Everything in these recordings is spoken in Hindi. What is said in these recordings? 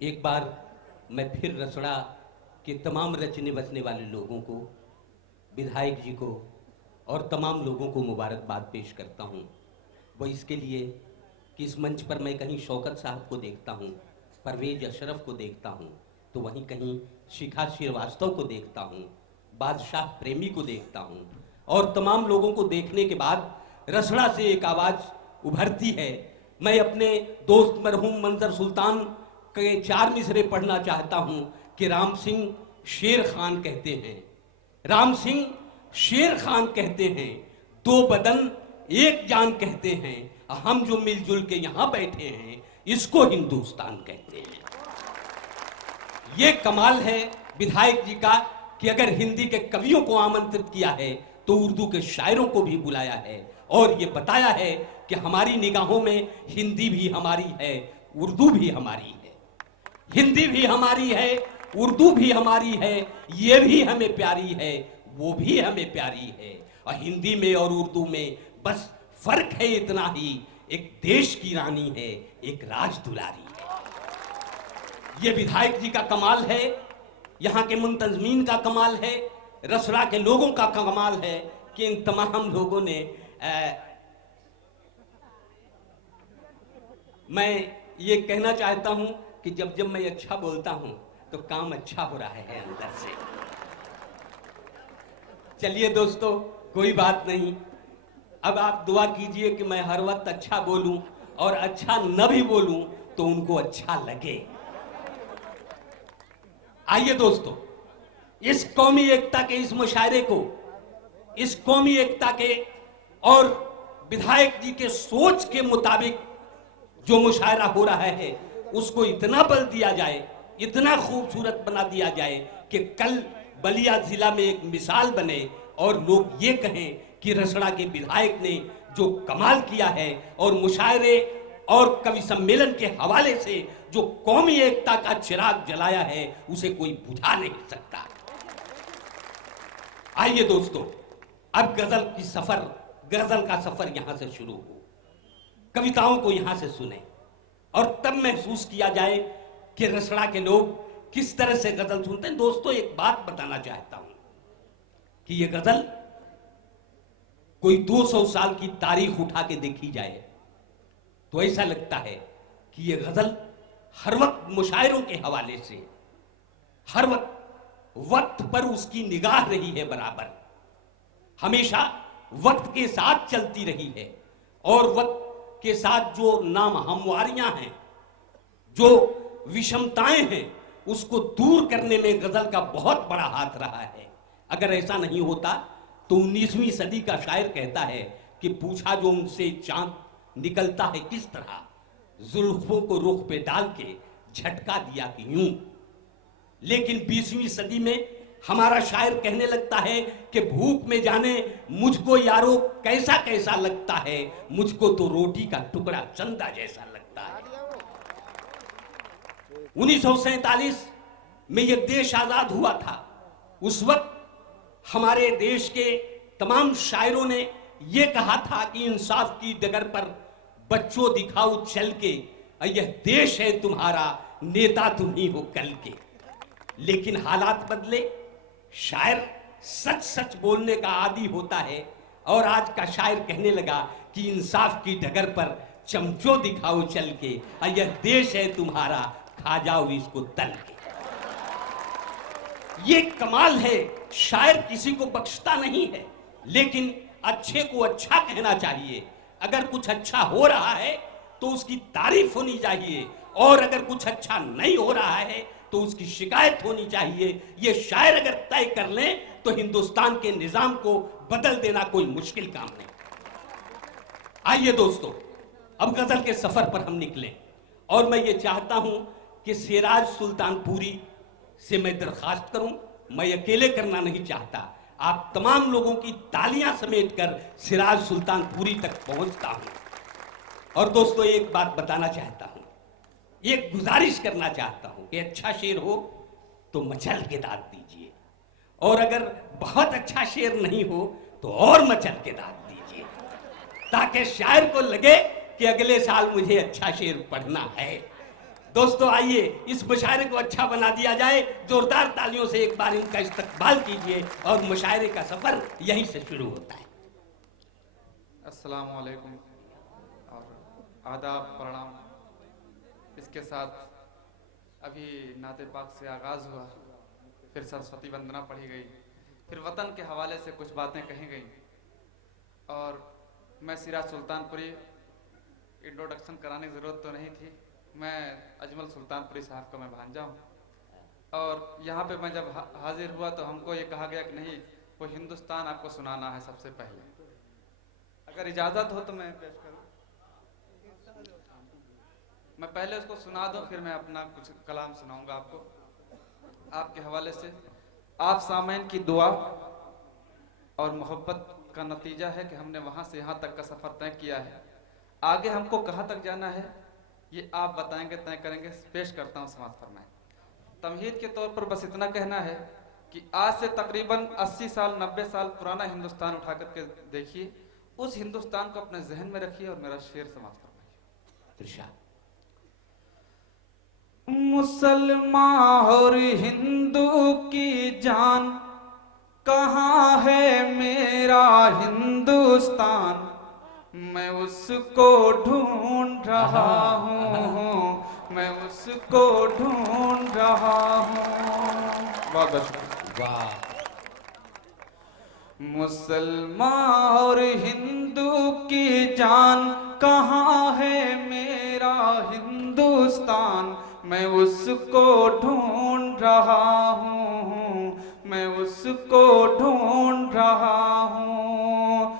एक बार मैं फिर रसड़ा के तमाम रचने बसने वाले लोगों को, विधायक जी को और तमाम लोगों को मुबारकबाद पेश करता हूँ। वो इसके लिए कि इस मंच पर मैं कहीं शौकत साहब को देखता हूँ, परवेज अशरफ को देखता हूँ, तो वहीं कहीं शिखा श्रीवास्तव को देखता हूँ, बादशाह प्रेमी को देखता हूँ, और तमाम लोगों को देखने के बाद रसड़ा से एक आवाज़ उभरती है। मैं अपने दोस्त मरहूम मंजर सुल्तान के 4 मिसरे पढ़ना चाहता हूँ कि राम सिंह शेर खान कहते हैं, राम सिंह शेर खान कहते हैं, 2 बदन 1 जान कहते हैं, हम जो मिलजुल के यहाँ बैठे हैं इसको हिंदुस्तान कहते हैं। ये कमाल है विधायक जी का कि अगर हिंदी के कवियों को आमंत्रित किया है तो उर्दू के शायरों को भी बुलाया है और ये बताया है कि हमारी निगाहों में हिंदी भी हमारी है, उर्दू भी हमारी है, हिंदी भी हमारी है, उर्दू भी हमारी है, ये भी हमें प्यारी है, वो भी हमें प्यारी है। और हिंदी में और उर्दू में बस फर्क है इतना ही, एक देश की रानी है, एक राज दुलारी है। ये विधायक जी का कमाल है, यहाँ के मुंतजमीन का कमाल है, रसड़ा के लोगों का कमाल है कि इन तमाम लोगों ने मैं ये कहना चाहता हूं कि जब जब मैं अच्छा बोलता हूं तो काम अच्छा हो रहा है अंदर से। चलिए दोस्तों, कोई बात नहीं, अब आप दुआ कीजिए कि मैं हर वक्त अच्छा बोलूं और अच्छा न भी बोलूं तो उनको अच्छा लगे। आइए दोस्तों, इस कौमी एकता के इस मुशायरे को, इस कौमी एकता के और विधायक जी के सोच के मुताबिक जो मुशायरा हो रहा है उसको इतना बल दिया जाए, इतना खूबसूरत बना दिया जाए कि कल बलिया जिला में एक मिसाल बने और लोग ये कहें कि रसड़ा के विधायक ने जो कमाल किया है और मुशायरे और कवि सम्मेलन के हवाले से जो कौमी एकता का चिराग जलाया है उसे कोई बुझा नहीं सकता। आइए दोस्तों, अब गजल का सफर यहां से शुरू हो, कविताओं को यहां से सुने और तब महसूस किया जाए कि रसड़ा के लोग किस तरह से गजल सुनते हैं। दोस्तों, एक बात बताना चाहता हूं कि यह गजल कोई 200 साल की तारीख उठा के देखी जाए तो ऐसा लगता है कि यह गजल हर वक्त मुशायरों के हवाले से, हर वक्त पर उसकी निगाह रही है, बराबर हमेशा वक्त के साथ चलती रही है और वक्त के साथ जो नामहमवारियां हैं, जो विषमताएं हैं, उसको दूर करने में गजल का बहुत बड़ा हाथ रहा है। अगर ऐसा नहीं होता तो 19वीं सदी का शायर कहता है कि पूछा जो उनसे चांद निकलता है किस तरह, जुल्फों को रुख पे डाल के झटका दिया कि यूं। लेकिन 20वीं सदी में हमारा शायर कहने लगता है कि भूख में जाने मुझको यारो कैसा कैसा लगता है, मुझको तो रोटी का टुकड़ा चंदा जैसा लगता है। 1947 में यह देश आजाद हुआ था। उस वक्त हमारे देश के तमाम शायरों ने यह कहा था कि इंसाफ की डगर पर बच्चों दिखाओ चल के, यह देश है तुम्हारा, नेता तुम ही हो कल के। लेकिन हालात बदले, शायर सच सच बोलने का आदी होता है और आज का शायर कहने लगा कि इंसाफ की डगर पर चमचों दिखाओ चल के, यह देश है तुम्हारा, खा जाओ इसको तल के। ये कमाल है, शायर किसी को बख्शता नहीं है, लेकिन अच्छे को अच्छा कहना चाहिए। अगर कुछ अच्छा हो रहा है तो उसकी तारीफ होनी चाहिए और अगर कुछ अच्छा नहीं हो रहा है तो उसकी शिकायत होनी चाहिए। ये शायर अगर तय कर लें तो हिंदुस्तान के निजाम को बदल देना कोई मुश्किल काम नहीं। आइए दोस्तों, अब गजल के सफर पर हम निकलें और मैं ये चाहता हूं कि सिराज सुल्तानपुरी से मैं दरखास्त करूं, मैं अकेले करना नहीं चाहता, आप तमाम लोगों की तालियां समेटकर सिराज सुल्तानपुरी तक पहुंचता हूं। और दोस्तों, एक बात बताना चाहता हूं, एक गुजारिश करना चाहता हूं कि अच्छा शेर हो तो मचल के दाद दीजिए और अगर बहुत अच्छा शेर नहीं हो तो और मचल के दाद दीजिए, ताकि शायर को लगे कि अगले साल मुझे अच्छा शेर पढ़ना है। दोस्तों आइए इस मुशायरे को अच्छा बना दिया जाए, जोरदार तालियों से एक बार इनका इस्तकबाल कीजिए और मुशायरे का सफर यहीं से शुरू होता है। अस्सलाम वालेकुम और आदाब प्रणाम। इसके साथ अभी नाते पाक से आगाज़ हुआ, फिर सरस्वती वंदना पढ़ी गई, फिर वतन के हवाले से कुछ बातें कही गई और मैं सिराज सुल्तानपुरी, इंट्रोडक्शन कराने की ज़रूरत तो नहीं थी, मैं अजमल सुल्तानपुरी साहब का मैं भांजा हूँ। और यहाँ पे मैं जब हाजिर हुआ तो हमको ये कहा गया कि नहीं, वो हिंदुस्तान आपको सुनाना है सबसे पहले। अगर इजाज़त हो तो मैं पेश करूँ, मैं पहले उसको सुना दूँ, फिर मैं अपना कुछ कलाम सुनाऊंगा आपको आपके हवाले से। आप सामईन की दुआ और मोहब्बत का नतीजा है कि हमने वहाँ से यहाँ तक का सफ़र तय किया है। आगे हमको कहाँ तक जाना है ये आप बताएंगे, तय करेंगे। पेश करता हूँ, समाअत फरमाएं। तमहीद के तौर पर बस इतना कहना है कि आज से तकरीबन 80 साल 90 साल पुराना हिंदुस्तान उठा करके देखिए, उस हिंदुस्तान को अपने जहन में रखिए और मेरा शेर समाप्त फरमाइए। मुसलमान और हिंदू की जान, कहाँ है मेरा हिंदुस्तान, मैं उसको ढूंढ रहा हूँ, मैं उसको ढूंढ रहा हूँ। बहुत वाह। मुसलमान और हिंदू की जान, कहाँ है मेरा हिंदुस्तान, मैं उसको ढूंढ रहा हूँ, मैं उसको ढूंढ रहा हूँ।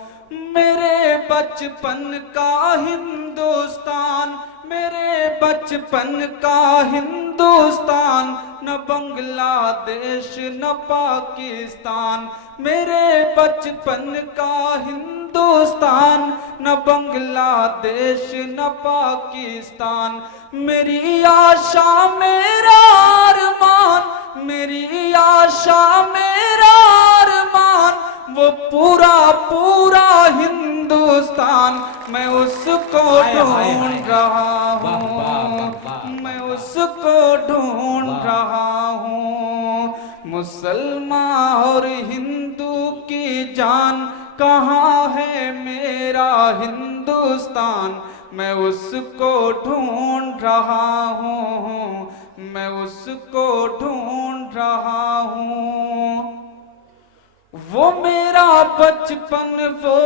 मेरे बचपन का हिंदुस्तान, मेरे बचपन का हिंदुस्तान, न बांग्लादेश न पाकिस्तान, मेरे बचपन का हिंदुस्तान, न बांग्लादेश न पाकिस्तान। मेरी आशा मेरा अरमान, मेरी आशा मेरा अरमान, वो पूरा पूरा हिंदुस्तान, मैं उसको ढूंढ रहा हूँ, मैं उसको ढूंढ रहा हूँ। मुसलमान और हिंदू की जान, कहाँ है मेरा हिंदुस्तान, मैं उसको ढूंढ रहा हूँ, मैं उसको ढूंढ रहा हूँ। वो मेरा बचपन वो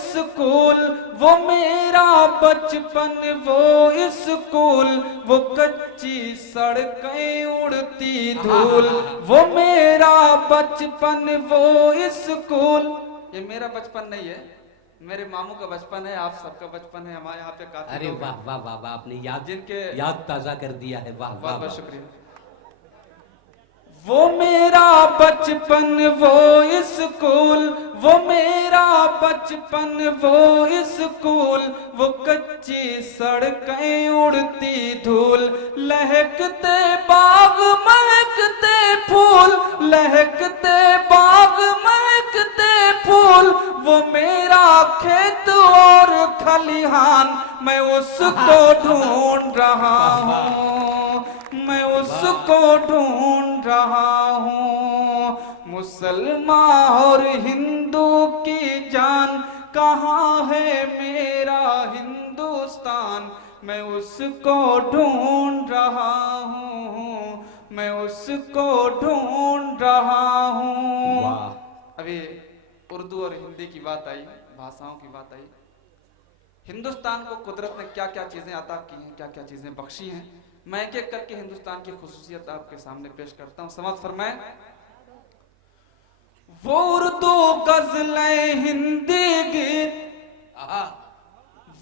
स्कूल, वो मेरा बचपन वो स्कूल, वो कच्ची सड़कें उड़ती धूल, वो मेरा बचपन वो स्कूल। ये मेरा बचपन नहीं है, मेरे मामू का बचपन है, आप सबका बचपन है, हमारे यहाँ पे काफी। अरे वाह वाह वाह वाह, आपने याद जिनके याद ताजा कर दिया है। वाह वाह, बहुत शुक्रिया। वो मेरा बचपन वो स्कूल, वो मेरा बचपन वो स्कूल, वो कच्ची सड़कें उड़ती धूल, लहकते बाग महकते फूल, लहकते बाग महकते फूल, वो मेरा खेत और खलिहान, मैं उसको ढूंढ रहा हूँ, मैं उसको ढूंढ रहा हूँ। मुसलमान और हिंदू की जान, कहाँ है मेरा हिंदुस्तान, मैं उसको ढूंढ रहा हूँ, मैं उसको ढूंढ रहा हूँ। अभी उर्दू और हिंदी की बात आई, भाषाओं की बात आई। हिंदुस्तान को कुदरत ने क्या क्या चीजें अता की हैं, क्या क्या चीजें बख्शी हैं, मैं एक एक करके हिंदुस्तान की खुसूसियत आपके सामने पेश करता हूं। समाअत फरमाएं। वो उर्दू गजलें हिंदी गीत,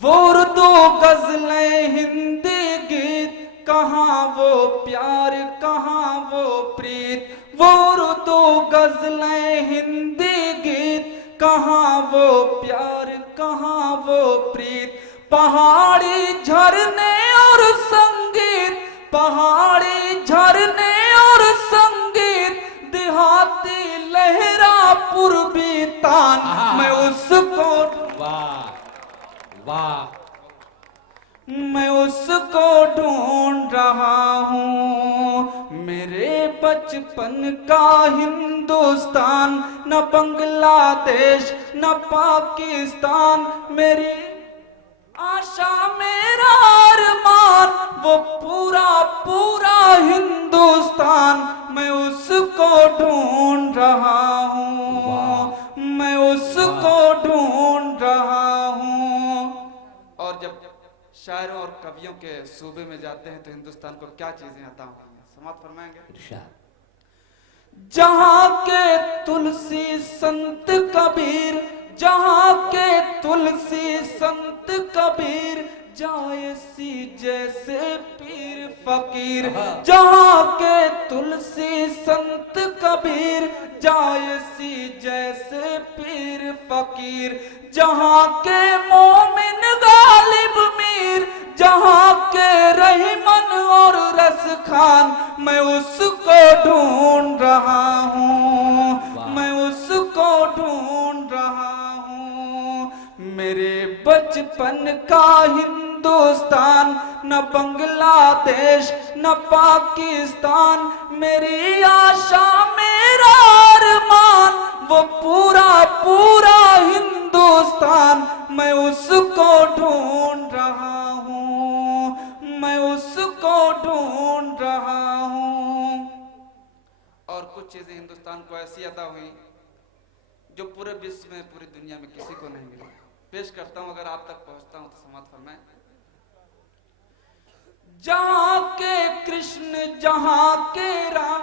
वो उर्दू गजलें हिंदी गीत, कहाँ वो प्यार कहाँ वो प्रीत, वो उर्दू गजलें हिंदी गीत, कहाँ वो प्यार कहाँ वो प्रीत। पहाड़ी झरने और संगीत, पहाड़ी झरने और संगीत, देहाती लहरा पूर्वी तान, मैं उसको वाह वाह, मैं उसको ढूंढ रहा हूँ। मेरे बचपन का हिंदुस्तान, न बांग्लादेश न पाकिस्तान, मेरी आशा मेरा अरमान, वो पूरा पूरा हिंदुस्तान, मैं उसको ढूंढ रहा हूँ, मैं उसको ढूंढ रहा हूँ। और जब शायरों और कवियों के सूबे में जाते हैं तो हिंदुस्तान को क्या चीजें अता होती हैं, समाप्त फरमाएंगे। जहाँ के तुलसी संत कबीर, जहाँ के तुलसी संत कबीर, जायसी जैसे पीर फकीर। जहाँ के तुलसी संत कबीर, जायसी जैसे पीर फकीर। जहाँ के मोमिन गालिब मीर, जहाँ के रहीमन और रस खान, मैं उसको ढूंढ रहा हूँ, मैं उसको ढूंढ रहा हूँ। मेरे बचपन का हिंदुस्तान, न बांग्लादेश न पाकिस्तान, मेरी आशा मेरा अरमान, वो पूरा पूरा हिंदुस्तान, मैं उसको ढूंढ रहा हूँ, मैं उसको ढूंढ रहा हूँ। और कुछ चीजें हिंदुस्तान को ऐसी अता हुई जो पूरे विश्व में, पूरी दुनिया में किसी को नहीं मिली। पेश करता हूं, अगर आप तक पहुंचता हूं तो समाप्त फरमाएं। जहाँ के कृष्ण जहाँ के राम,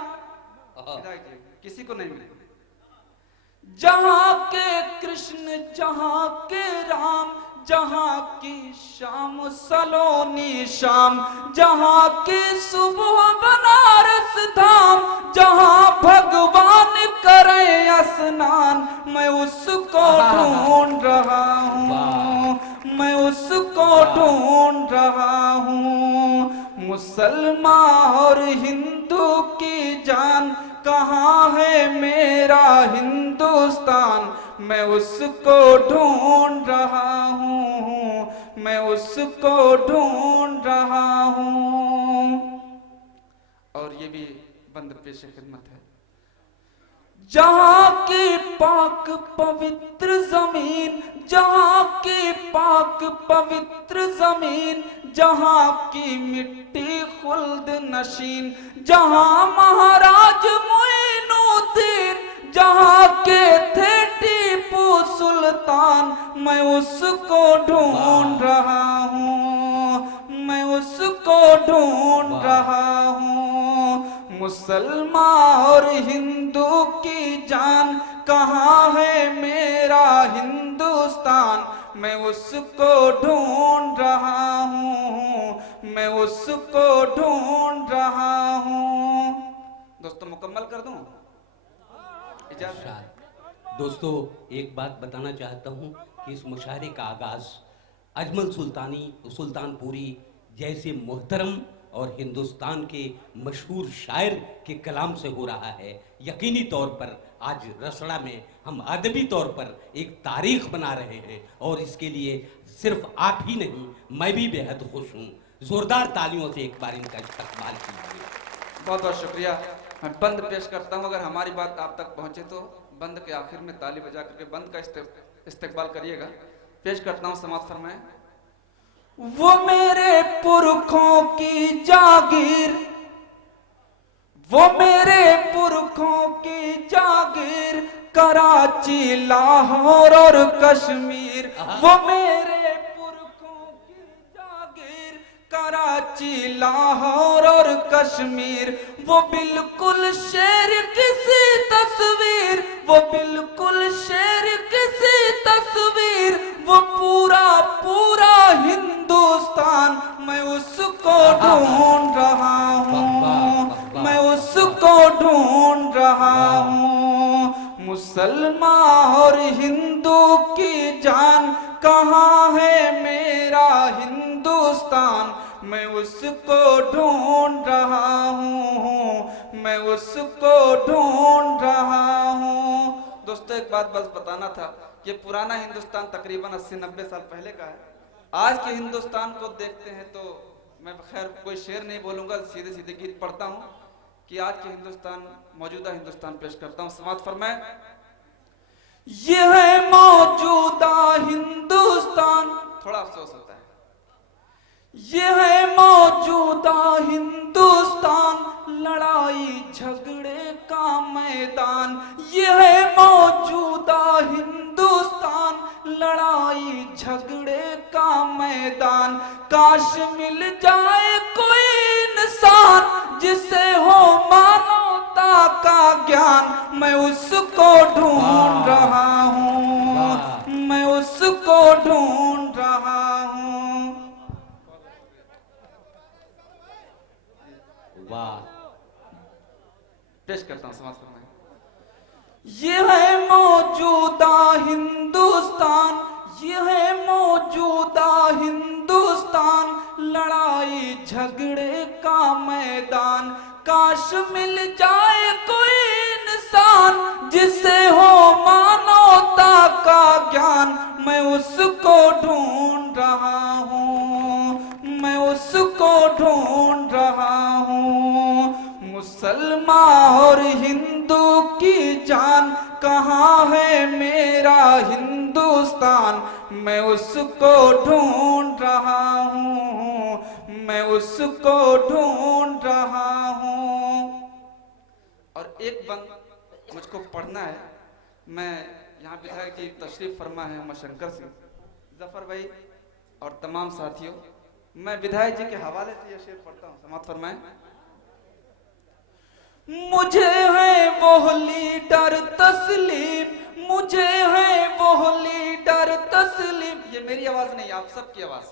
किसी को नहीं मिले। जहाँ के कृष्ण जहाँ के राम, जहाँ की शाम सलोनी शाम, जहाँ की सुबह बनारस धाम, जहाँ भगवान करे स्नान, मैं उसको ढूंढ रहा हूँ, मैं उसको ढूंढ रहा हूँ। मुसलमान और हिंदू की जान, कहाँ है मेरा हिंदुस्तान, मैं उसको ढूंढ रहा हूँ, मैं उसको ढूंढ रहा हूँ। और ये भी बंद पेश खिदमत है। जहाँ की पाक पवित्र जमीन, जहाँ की पाक पवित्र जमीन, जहाँ की मिट्टी खुल्द नशीन, जहाँ महाराज मोइनुद्दीन, जहाँ के थे टीपू सुल्तान, मैं उसको ढूंढ रहा हूँ, मैं उसको ढूंढ रहा हूँ। मुसलमान और हिंदू की जान, कहाँ है मेरा हिंदुस्तान, मैं उसको ढूंढ रहा हूँ, मैं उसको ढूंढ रहा हूँ। दोस्तों मुकम्मल कर दूं? दोस्तों एक बात बताना चाहता हूँ कि इस मुशायरे का आगाज अजमल सुल्तानी, सुल्तानपुरी जैसे मोहतरम और हिंदुस्तान के मशहूर शायर के कलाम से हो रहा है। यकीनी तौर पर आज रसड़ा में हम अदबी तौर पर एक तारीख बना रहे हैं और इसके लिए सिर्फ आप ही नहीं, मैं भी बेहद खुश हूँ। जोरदार तालियों से एक बार इनका इस्तकबाल कीजिए। बहुत बहुत शुक्रिया। मैं बंद पेश करता हूँ, अगर हमारी बात आप तक पहुँचे तो बंद के आखिर में ताली बजा करके बंद का इस्तकबाल करिएगा। पेश करता हूँ, समाप्त फरमाएं। वो मेरे पुरखों की जागीर, वो मेरे पुरखों की जागीर, कराची लाहौर और कश्मीर। वो मेरे पुरखों की जागीर, कराची लाहौर और कश्मीर। वो बिल्कुल शेर किसी तस्वीर, वो बिल्कुल शेर किसी तस्वीर। वो पूरा पूरा हिंदुस्तान, मैं उसको ढूंढ रहा हूँ, मैं उसको ढूंढ रहा हूँ। मुसलमान और हिंदू की जान, कहाँ है मेरा हिंदुस्तान, मैं उसको ढूंढ रहा हूँ, मैं उसको ढूंढ रहा हूँ। दोस्तों एक बात बस बताना था, ये पुराना हिंदुस्तान तकरीबन 80-90 साल पहले का है। आज के हिंदुस्तान को देखते हैं तो मैं खैर कोई शेर नहीं बोलूंगा, सीधे सीधे गीत पढ़ता हूं कि आज के हिंदुस्तान, मौजूदा हिंदुस्तान पेश करता हूं। समाज फरमाए। ये है मौजूदा हिंदुस्तान, थोड़ा अफसोस होता है। ये है मौजूदा हिंदुस्तान, लड़ाई झगड़े का मैदान। ये है मौजूदा हिंदुस्तान, लड़ाई झगड़े का मैदान। काश मिल जाए कोई इंसान जिसे हो मानवता का ज्ञान। मैं उसको ढूंढ रहा हूँ, मैं उसको ढूंढ रहा हूँ। वाह, पेश करता हूं समाज फरमाए। ये है मौजूदा हिंदुस्तान, ये है मौजूदा हिंदुस्तान, लड़ाई झगड़े का मैदान। काश मिल जाए कोई इंसान जिसे हो मानवता का ज्ञान। मैं उसको ढूंढ रहा हूँ, मैं उसको ढूंढ रहा हूँ। मुसलमान और हिंदू की जान, कहाँ है मेरा हिंदुस्तान। मैं उसको ढूंढ रहा हूँ, मैं उसको ढूंढ रहा हूँ। और एक बंद मुझको पढ़ना है। मैं यहाँ विधायक जी तशरीफ फरमा है उमाशंकर सिंह, जफर भाई और तमाम साथियों, मैं विधायक जी के हवाले से यह शेर पढ़ता हूँ। समाप्त फरमाएं। मुझे है वो लीडर तस्लीम, मुझे है वो लीडर तस्लीम। ये मेरी आवाज नहीं, आप सबकी आवाज।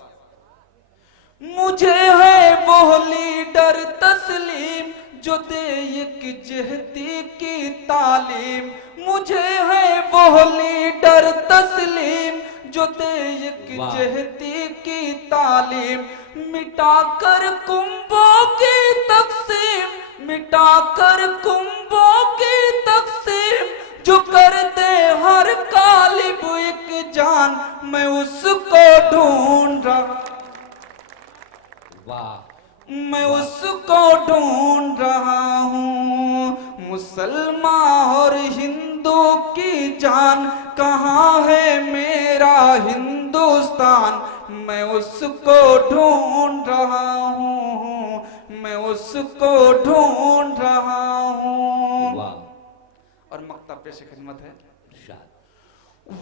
मुझे है वो लीडर तस्लीम जो दे एक जहती की तालीम। मुझे है वो लीडर तस्लीम जो दे एक जहती की तालीम। मिटाकर कुंभों की तकसीम, मिटाकर कुंभों की तकसीम, जो कर दे हर कालिब एक जान। मैं उसको ढूंढ रहा, वाह, मैं उसको ढूंढ रहा हूँ। मुसलमान और हिंदू की जान, कहाँ है मेरा हिंदुस्तान। मैं उसको ढूंढ रहा हूँ, मैं उसको ढूंढ रहा हूँ। वाह। और मक्ता पेश खिदमत है। शाद।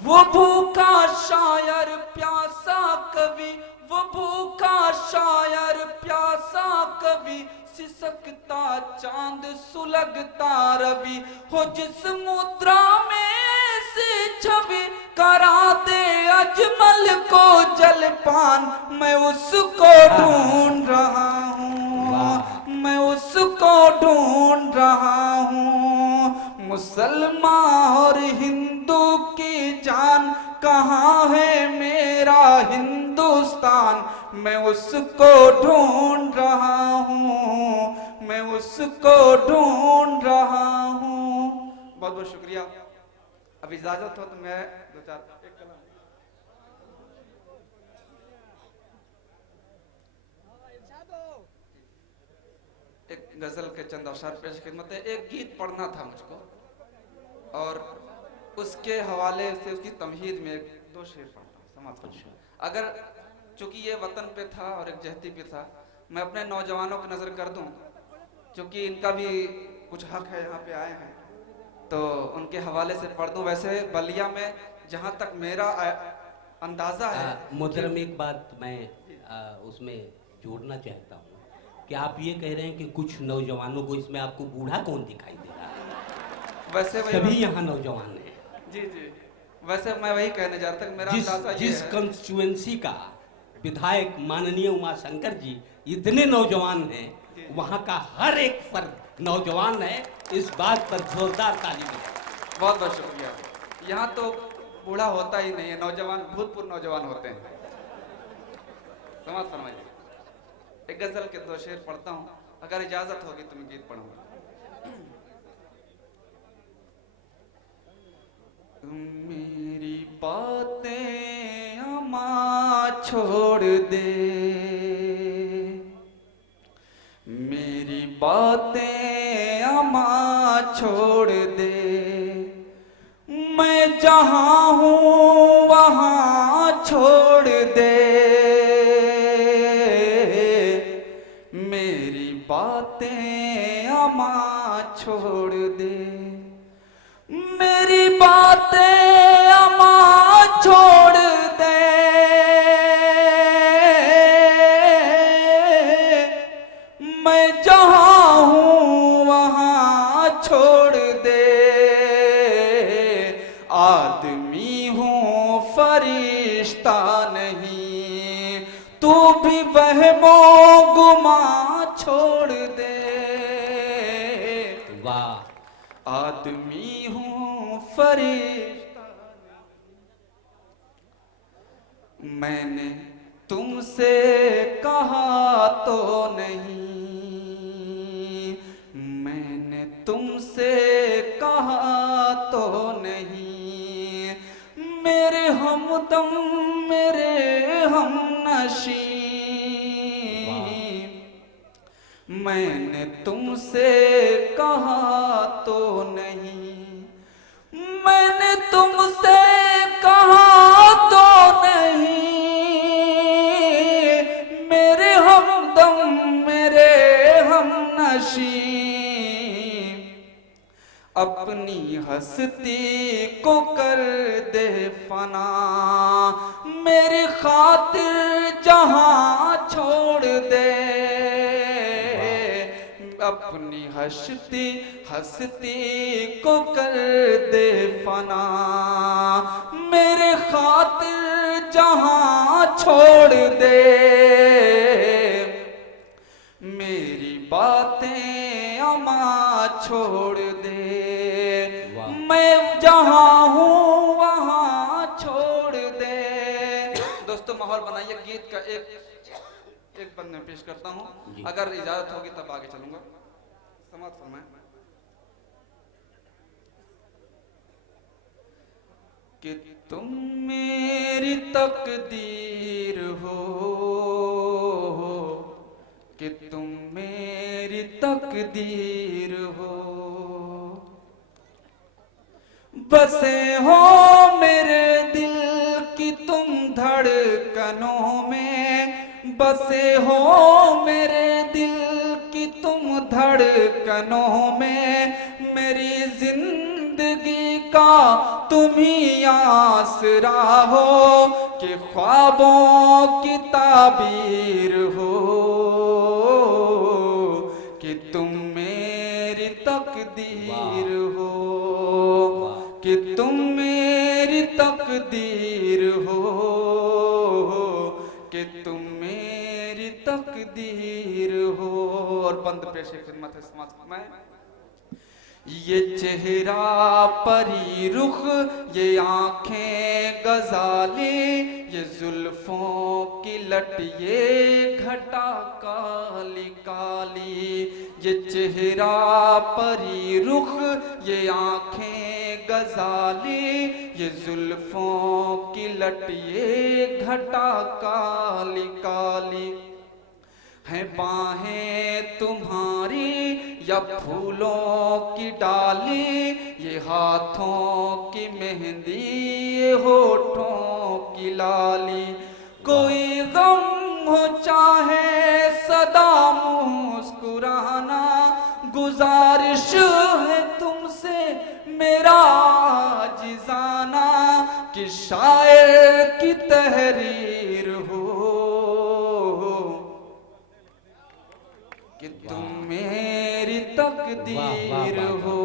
वो भूखा शायर प्यासा कवि, वो भूखा शायर प्यासा कवि, सिसकता चांद सुलगता रवि। हो जिस मुद्रा में ऐसी छवि, करा दे अजमल को जलपान। मैं उसको ढूंढ रहा हूँ, मैं उसको ढूंढ रहा हूँ। मुसलमान और हिंदू की जान, कहाँ है मेरा हिंदुस्तान। मैं उसको ढूंढ रहा हूँ, मैं उसको ढूंढ रहा हूँ। बहुत बहुत शुक्रिया। अब इजाजत हो तो मैं दो चार एक गजल के चंद अशार पेश खिदमत है। एक गीत पढ़ना था मुझको और उसके हवाले से उसकी तमहीद में एक दो शेर पढ़ता हूँ। समाज अगर चूंकि ये वतन पे था और एक जहती पे था, मैं अपने नौजवानों की नजर कर दूं, क्योंकि इनका भी कुछ हक है, यहाँ पे आए हैं तो उनके हवाले से पढ़ दूं। वैसे बलिया में जहाँ तक मेरा अंदाजा है। मोहतरम, एक बात मैं उसमें जोड़ना चाहता हूँ कि आप ये कह रहे हैं कि कुछ नौजवानों को, इसमें आपको बूढ़ा कौन दिखाई दे रहा है? वैसे सभी यहाँ नौजवान हैं। जी जी, वैसे मैं वही कहने जा रहा था। मेरा अंदाजा जिस कंस्टिट्यूएंसी का विधायक माननीय उमाशंकर जी इतने नौजवान हैं, वहाँ का हर एक फर्द नौजवान है। इस बात पर जोरदार ताली बजाएं। बहुत बहुत शुक्रिया। यहाँ तो बूढ़ा होता ही नहीं है, नौजवान भूतपूर्व नौजवान होते हैं। समाज फरमाइए। एक गजल के दो शेर पढ़ता हूँ, अगर इजाजत होगी तो मैं गीत पढ़ूंगा। मेरी बातें अमा छोड़ दे, मेरी बातें अम्मा छोड़ दे, मैं जहाँ हूँ वहाँ छोड़ दे, मेरी बातें अम्मा छोड़ दे, मेरी बातें अम्मा छोड़ दे, मैं जहाँ हूँ वहाँ छोड़ दे, आदमी हूँ फरिश्ता नहीं, तू भी वहमो गुमा छोड़ दे। वाह, आदमी हूँ फरिश्ता, मैंने तुमसे कहा तो नहीं, मैंने तुमसे कहा तो नहीं, मेरे हमदम मेरे हमनशी, मैंने तुमसे कहा तो नहीं, मैंने तुमसे कहा तो नहीं, मेरे हमदम मेरे हमनशी, अपनी हस्ती को कर दे फना, मेरी खातिर जहां छोड़ दे, अपनी हस्ती को कर दे फना, मेरे खातिर जहां छोड़ दे, मेरी बातें अम्मा छोड़ दे, मैं जहां हूँ वहां छोड़ दे। दोस्तों माहौल बनाइए, गीत का एक बंद में पेश करता हूँ, अगर इजाजत होगी तब आगे चलूंगा। समाप्त फरमाएं। कि तुम मेरी तकदीर हो, कि तुम मेरी तकदीर हो, बसे हो मेरे दिल की तुम धड़कनों में, बसे हो मेरे दिल की तुम धड़कनों में, मेरी जिंदगी का तुम ही आसरा हो, कि ख्वाबों की ताबीर हो, कि तुम मेरी तकदीर हो, कि तुम मेरी तकदीर हो, कि तुम मेरी तकदीर हो। और बंद पेश खिदमत है समाज में। ये चेहरा परी रुख, ये आंखें गजाली, ये जुल्फों की लट, ये घटा काली काली, ये चेहरा परी रुख, ये आंखें गजाली, ये जुल्फों की लट, ये घटा काली काली, हैं बाहें तुम्हारी या फूलों की डाली, ये हाथों की मेहंदी, ये होठों की लाली, कोई गम हो चाहे सदा मुस्कुराना, गुजारिश है तुमसे मेरा जिजाना, कि शायर की तहरीर हो, कि तुम मेरी तकदीर हो,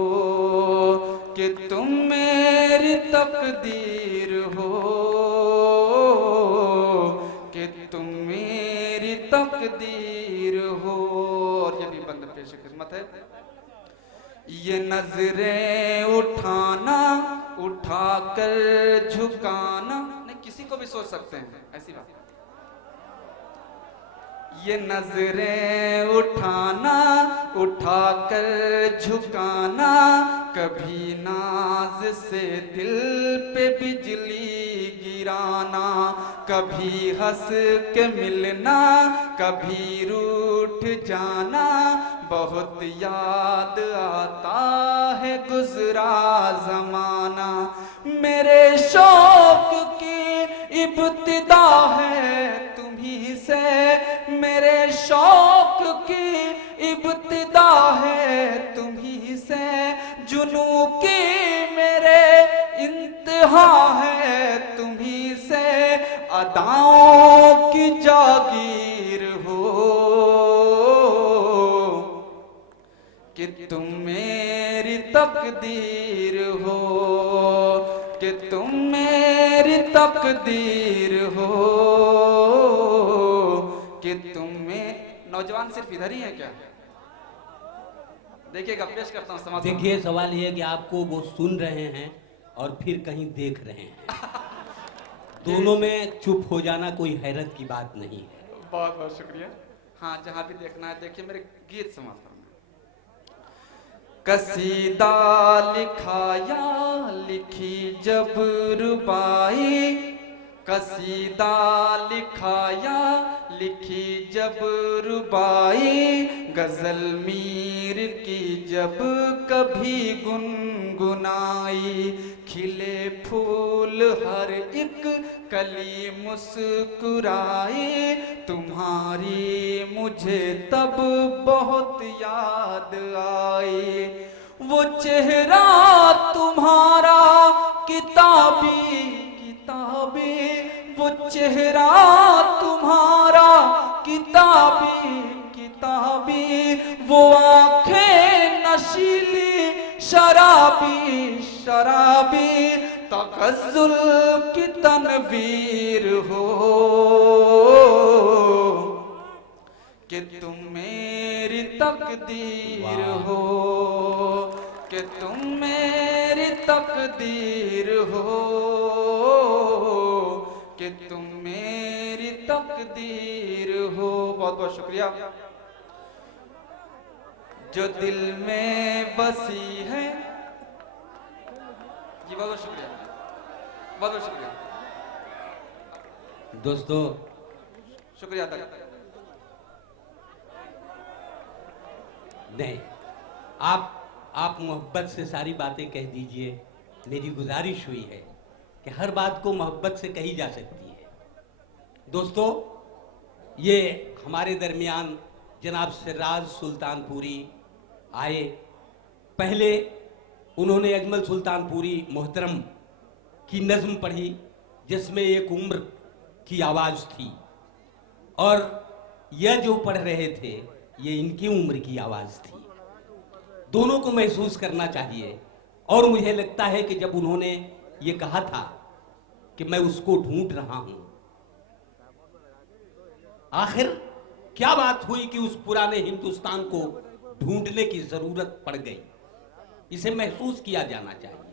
कि तुम मेरी तकदीर हो, कि तुम मेरी तकदीर हो। और ये भी बंद पेश खिदमत है। ये नजरें उठाना, उठाकर झुकाना, नहीं किसी को भी सोच सकते हैं ऐसी बात। ये नजरें उठाना, उठाकर झुकाना, कभी नाज से दिल पे बिजली गिराना, कभी हंस के मिलना, कभी रूठ जाना, बहुत याद आता है गुजरा जमाना। मेरे शौक की इब्तिदा है तुम्ही से, मेरे शौक की इब्तिदा है तुम्ही से, जुनू की मेरे इंतहा है तुम्ही से, अदाओं की जागीर हो कि तुम मेरी तकदीर हो, कि तुम मेरी तकदीर हो, कि तुम में। नौजवान सिर्फ इधर ही है क्या? देखिएगा, पेश करता हूँ समाज। देखिए, सवाल ये है कि आपको वो सुन रहे हैं और फिर कहीं देख रहे हैं। दोनों में चुप हो जाना कोई हैरत की बात नहीं है। बहुत बहुत शुक्रिया। हाँ, जहाँ भी देखना है देखिए, मेरे गीत समाज। कसीदा लिखाया लिखी जब रुबाई, कसीदा लिखाया लिखी जब रुबाई, गजल मीर की जब कभी गुनगुनाई, खिले फूल हर एक कली मुस्कुराई, तुम्हारी मुझे तब बहुत याद आई, वो चेहरा तुम्हारा किताबी किताबी, वो चेहरा तुम्हारा किताबी किताबी, वो आंखें नशीली शराबी शराबी, तगज़्ज़ुल की तनवीर हो कि तुम मेरी तकदीर हो, कि तुम मेरी तकदीर हो, कि तुम मेरी तकदीर हो। बहुत बहुत शुक्रिया। जो दिल में बसी है, जी बहुत बहुत शुक्रिया, बहुत बहुत शुक्रिया दोस्तों। शुक्रिया तक नहीं, आप मोहब्बत से सारी बातें कह दीजिए। मेरी गुजारिश हुई है कि हर बात को मोहब्बत से कही जा सकती है। दोस्तों, ये हमारे दरमियान जनाब सिराज सुल्तानपुरी आए। पहले उन्होंने अजमल सुल्तानपुरी मोहतरम की नज़्म पढ़ी जिसमें एक उम्र की आवाज़ थी, और यह जो पढ़ रहे थे ये इनकी उम्र की आवाज़ थी। दोनों को महसूस करना चाहिए। और मुझे लगता है कि जब उन्होंने ये कहा था कि मैं उसको ढूंढ रहा हूं, आखिर क्या बात हुई कि उस पुराने हिंदुस्तान को ढूंढने की जरूरत पड़ गई, इसे महसूस किया जाना चाहिए।